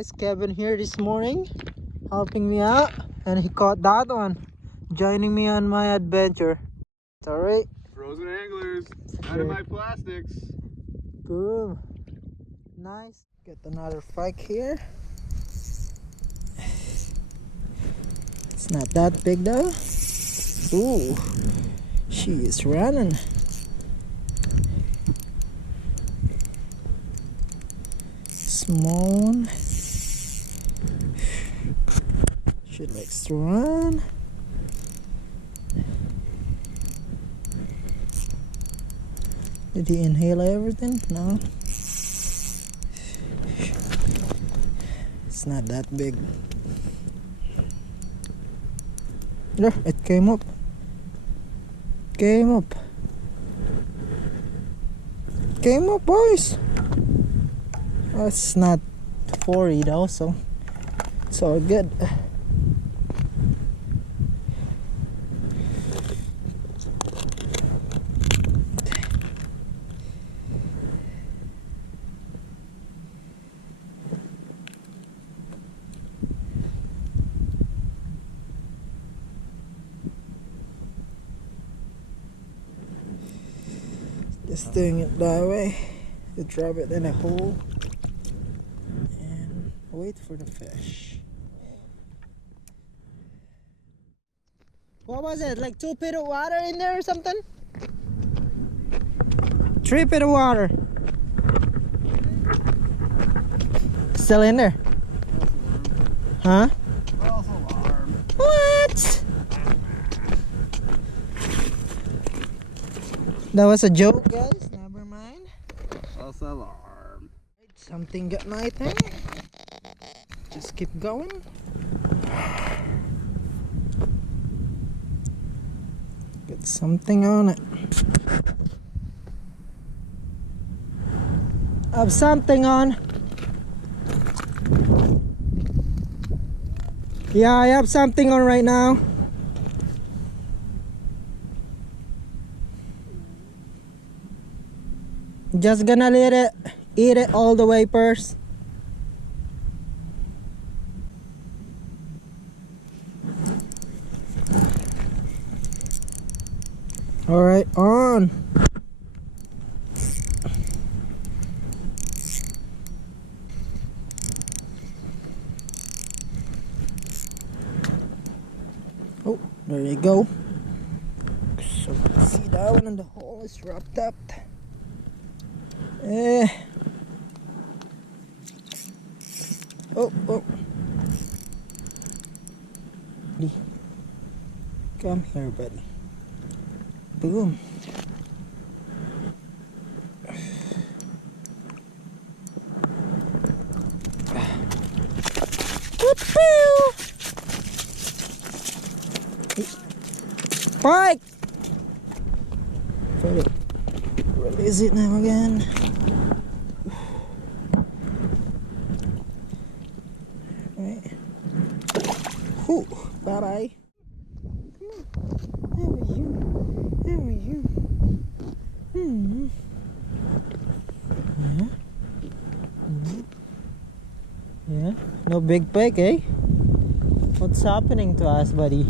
guys, Kevin here this morning helping me out, and he caught that one, joining me on my adventure. It's alright. Frozen anglers, out of my plastics. Boom. Nice. Get another Pike here. It's not that big though. Ooh, she is running. Small one. She likes to run. Did he inhale everything? No. It's not that big. Look, it came up. Came up. Came up, boys. Oh, it's not 40 though, so it's all good. Just doing it that way. You drop it in a hole and wait for the fish. What was it? Like 2 feet of water in there or something? 3 feet of water. Still in there? Huh? False alarm. What? That was a joke, guys. Never mind. False alarm. Something got my thing. Just keep going. Get something on it. Have something on. Yeah, I have something on right now. Just gonna let it eat it all the way first. All right, on. Oh, there you go. So see that one in the hole is wrapped up. Oh, oh. Come here, buddy. Boom. Pike! Release it now again. Right. Whew. Bye bye. Come on. There we go. Yeah. No big pike, eh? What's happening to us, buddy?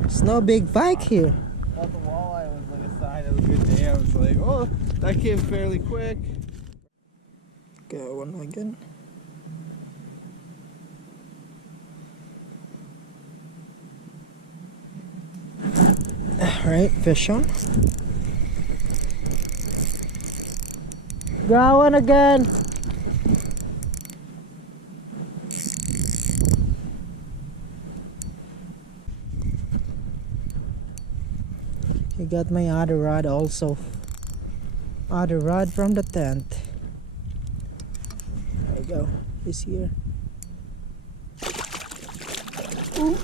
There's no big pike here. Thought the walleye was like a sign of a good day. I was like, oh, that came fairly quick. Got one again. Alright, fish on. Got one again. He got my other rod also. Other rod from the tent. There you go. He's here. Ooh.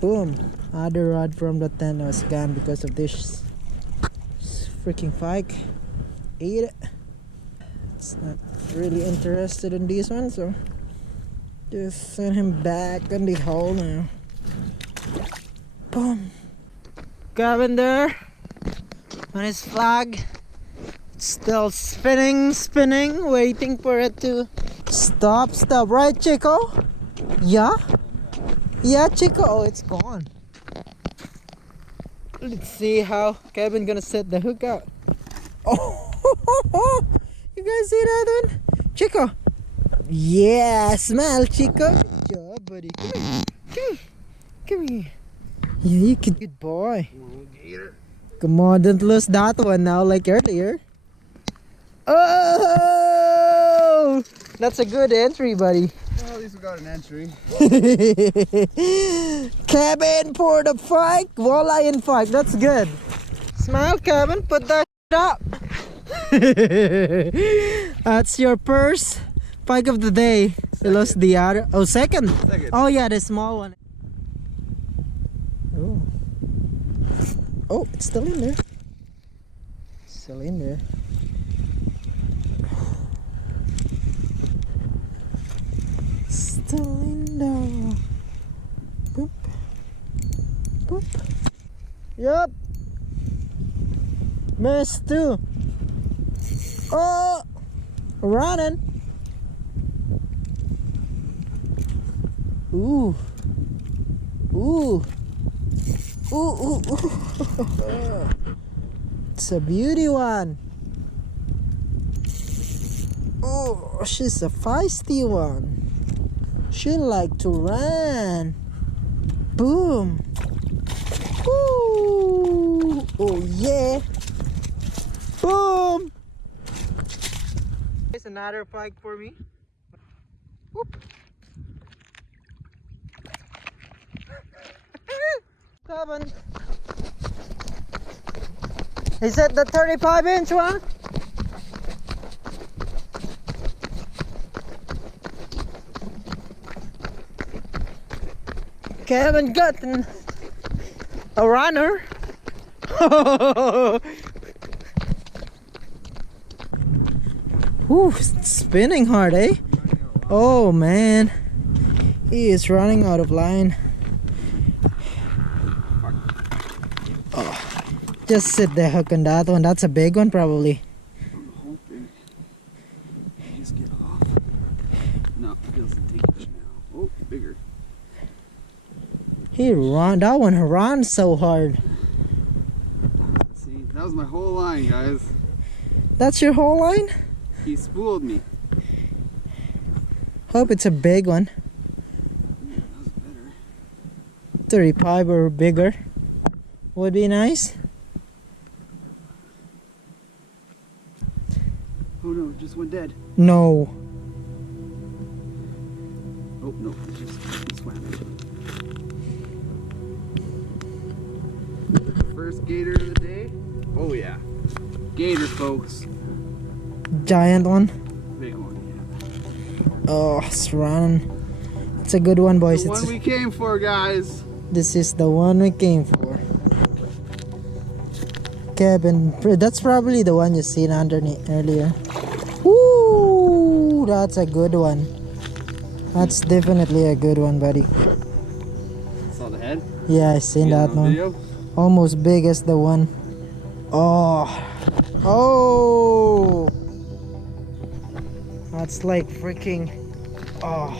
Boom. Other rod from the tent was gone because of this freaking Pike. Ate it. It's not really interested in this one, so just send him back in the hole now. Boom. Kevin there on his flag. Still spinning, waiting for it to stop. Right, Chico? Yeah? Yeah, Chico. Oh, it's gone. Let's see how Kevin gonna set the hook out. Oh, you guys see that one? Chico. Yeah, smile, Chico. Good job, buddy. Come here. Yeah, you good boy. Come on, don't lose that one now like earlier. Oh, that's a good entry, buddy. Well, at least we got an entry. Kevin for the Pike, walleye and Pike. That's good. Smile, Kevin. Put that up. That's your first Pike of the day. You lost the other. Oh, second. Oh yeah, the small one. Oh. Oh, it's still in there. Still in there. Still in there. Boop. Boop. Yup. Missed too. Oh, running. Ooh. Ooh. Ooh, ooh, ooh. It's a beauty one. Oh, she's a feisty one. She like to run. Boom. Ooh. Oh yeah. Boom. Here's another Pike for me. Whoop. Kevin. Is that the 35-inch one? Kevin got a runner. Whew, it's spinning hard, eh? Oh man, he is running out of line. Oh, just sit the hook on that one. That's a big one, probably. I'm hoping. Just get off. No, it doesn't take much now. Oh, bigger. That one runs so hard. See, that was my whole line, guys. That's your whole line? He spooled me. Hope it's a big one. Yeah, that was better. 35 or bigger would be nice. Oh no, it just went dead. No. Oh no, it just swam. First gator of the day. Oh yeah. Gator, folks. Giant one. Big one, yeah. Oh, it's running. It's a good one, boys. The one we came for, guys. This is the one we came for. Kevin, that's probably the one you seen underneath earlier. Woo! That's a good one. That's definitely a good one, buddy. Saw the head? Yeah, I seen that one. Video? Almost big as the one. Oh. Oh. That's like freaking. Oh.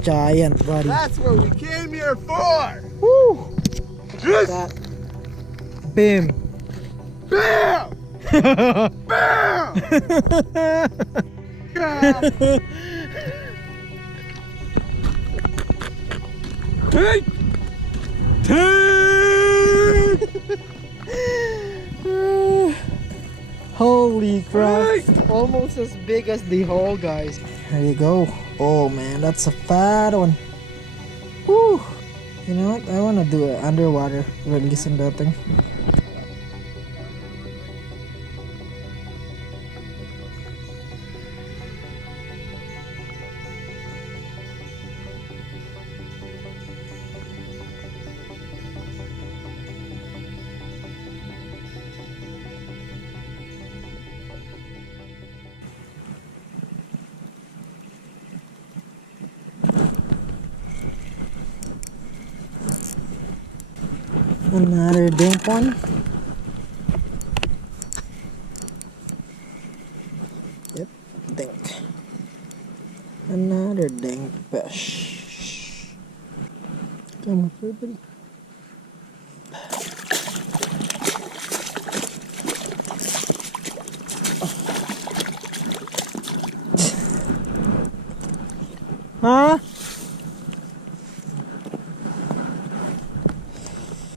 Giant, buddy. That's what we came here for! Woo! Yes! That. Bim. Bam! Bam! Take! Take! Holy crap. Almost as big as the hole, guys. There you go. Oh man, that's a fat one. Woo! You know what? I want to do an underwater release on that thing. Another damp one. Another dang fish. Come on, everybody. Huh?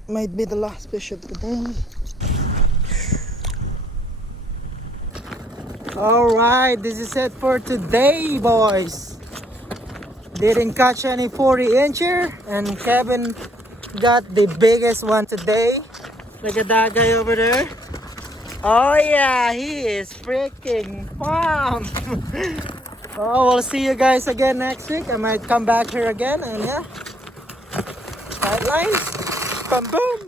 Might be the last fish of the day. Alright, this is it for today, boys. Didn't catch any 40-incher, and Kevin got the biggest one today. Look at that guy over there. Oh yeah, he is freaking pumped. Oh, we'll see you guys again next week. I might come back here again, and yeah, sidelines, boom boom.